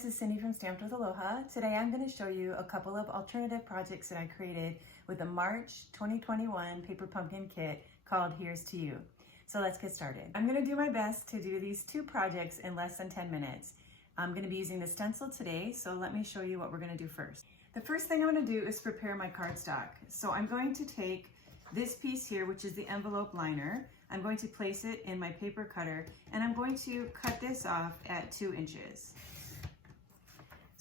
this is Cindy from Stamped with Aloha. Today I'm going to show you a couple of alternative projects that I created with the March 2021 Paper Pumpkin Kit called Here's to You. So let's get started. I'm going to do my best to do these two projects in less than 10 minutes. I'm going to be using the stencil today, so let me show you what we're going to do first. The first thing I'm going to do is prepare my cardstock. So I'm going to take this piece here, which is the envelope liner. I'm going to place it in my paper cutter and I'm going to cut this off at 2 inches.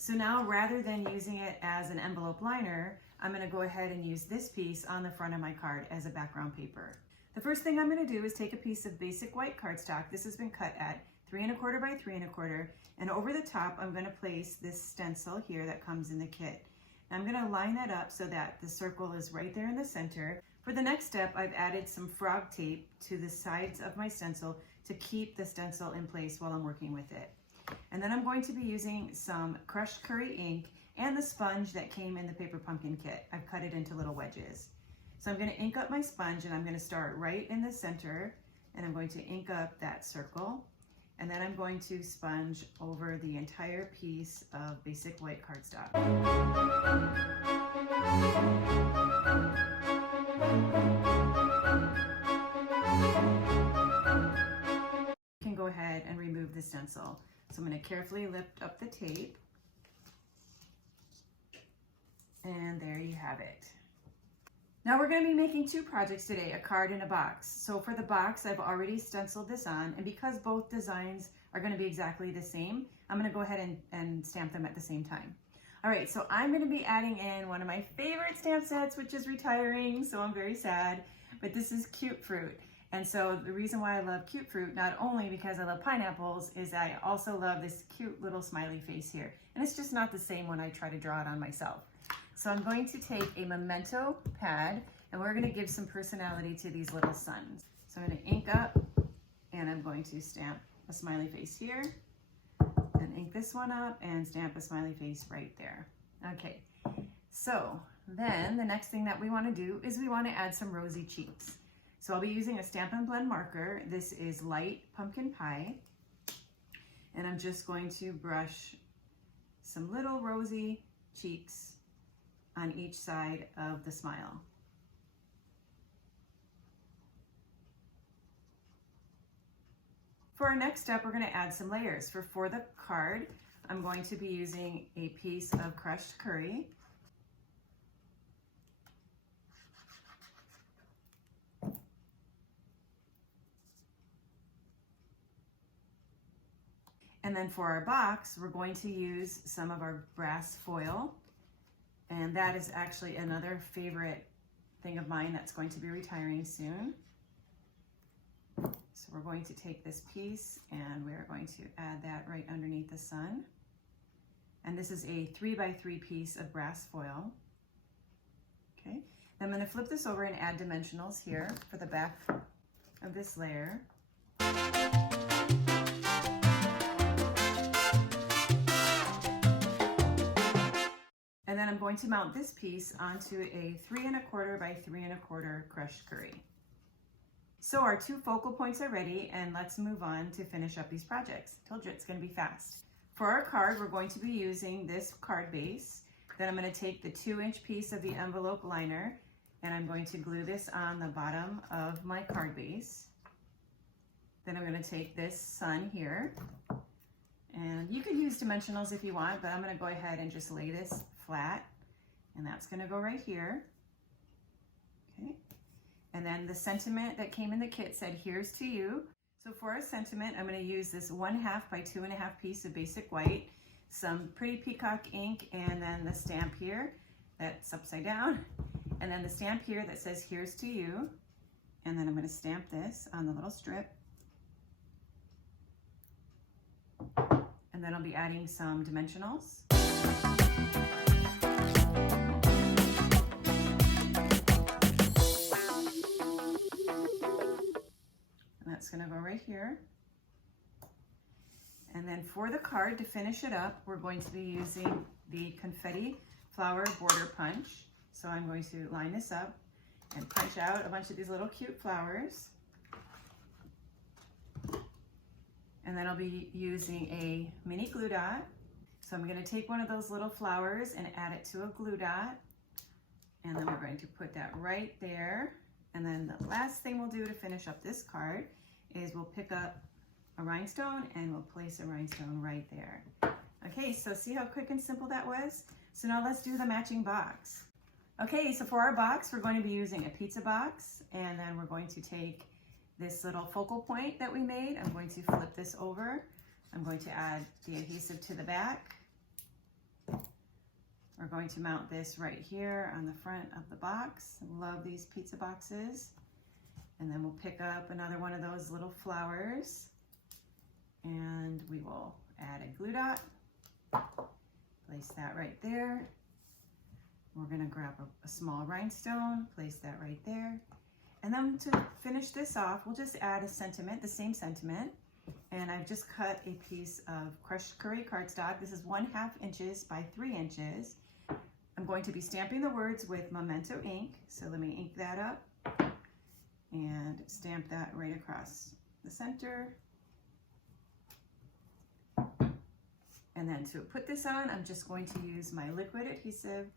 So now rather than using it as an envelope liner, I'm going to go ahead and use this piece on the front of my card as a background paper. The first thing I'm going to do is take a piece of basic white cardstock. This has been cut at 3 1/4 by 3 1/4, and over the top I'm going to place this stencil here that comes in the kit. I'm going to line that up so that the circle is right there in the center. For the next step, I've added some frog tape to the sides of my stencil to keep the stencil in place while I'm working with it. And then I'm going to be using some crushed curry ink and the sponge that came in the Paper Pumpkin Kit. I've cut it into little wedges. So I'm going to ink up my sponge and I'm going to start right in the center and I'm going to ink up that circle. And then I'm going to sponge over the entire piece of basic white cardstock. You can go ahead and remove the stencil. So I'm going to carefully lift up the tape. And there you have it. Now we're going to be making two projects today, a card and a box. So for the box, I've already stenciled this on, and because both designs are going to be exactly the same, I'm going to go ahead and stamp them at the same time. All right, so I'm going to be adding in one of my favorite stamp sets, which is retiring, so I'm very sad, but this is Cute Fruit. And so the reason why I love Cute Fruit, not only because I love pineapples, is I also love this cute little smiley face here. And it's just not the same when I try to draw it on myself. So I'm going to take a memento pad and we're going to give some personality to these little suns. So I'm going to ink up and I'm going to stamp a smiley face here and ink this one up and stamp a smiley face right there. Okay, so then the next thing that we want to do is we want to add some rosy cheeks. So I'll be using a Stampin' Blend marker. This is light pumpkin pie. And I'm just going to brush some little rosy cheeks on each side of the smile. For our next step, we're going to add some layers. For the card, I'm going to be using a piece of crushed curry. And then for our box, we're going to use some of our brass foil. And that is actually another favorite thing of mine that's going to be retiring soon. So we're going to take this piece and we're going to add that right underneath the sun. And this is a 3 by 3 piece of brass foil. Okay, then I'm going to flip this over and add dimensionals here for the back of this layer. And then I'm going to mount this piece onto a 3 1/4 by 3 1/4 crushed curry. So our two focal points are ready, and let's move on to finish up these projects. Told you it's going to be fast. For our card, we're going to be using this card base. Then I'm going to take the 2-inch piece of the envelope liner, and I'm going to glue this on the bottom of my card base. Then I'm going to take this sun here, and you could use dimensionals if you want, but I'm going to go ahead and just lay this flat, and that's going to go right here. Okay, and then the sentiment that came in the kit said, "Here's to you." So for a sentiment, I'm going to use this 1/2 by 2 1/2 piece of basic white, some pretty peacock ink, and then the stamp here that's upside down, and then the stamp here that says, "Here's to you," and then I'm going to stamp this on the little strip. And then I'll be adding some dimensionals. And that's going to go right here. And then for the card, to finish it up, we're going to be using the confetti flower border punch. So I'm going to line this up and punch out a bunch of these little cute flowers. And then I'll be using a mini glue dot. So I'm going to take one of those little flowers and add it to a glue dot. And then we're going to put that right there. And then the last thing we'll do to finish up this card is we'll pick up a rhinestone and we'll place a rhinestone right there. Okay, so see how quick and simple that was? So now let's do the matching box. Okay, so for our box, we're going to be using a pizza box, and then we're going to take this little focal point that we made. I'm going to flip this over. I'm going to add the adhesive to the back. We're going to mount this right here on the front of the box. Love these pizza boxes. And then we'll pick up another one of those little flowers, and we will add a glue dot. Place that right there. We're going to grab a small rhinestone, place that right there. And then to finish this off, we'll just add a sentiment, the same sentiment. And I've just cut a piece of crushed curry cardstock. This is 1/2 inches by 3 inches. I'm going to be stamping the words with Memento ink. So let me ink that up and stamp that right across the center. And then to put this on, I'm just going to use my liquid adhesive,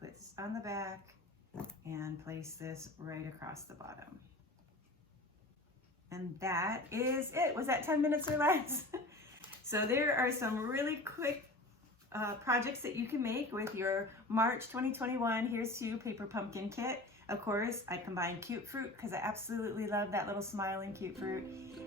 put this on the back, and place this right across the bottom. And that is it. Was that 10 minutes or less? So there are some really quick projects that you can make with your March 2021 Here's to You paper pumpkin kit. Of course, I combined cute fruit because I absolutely love that little smiling cute fruit.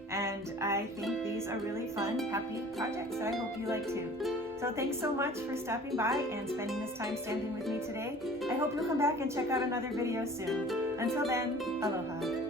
And I think these are really fun, happy projects that I hope you like too. So thanks so much for stopping by and spending this time stamping with me today. I hope you'll come back and check out another video soon. Until then, aloha.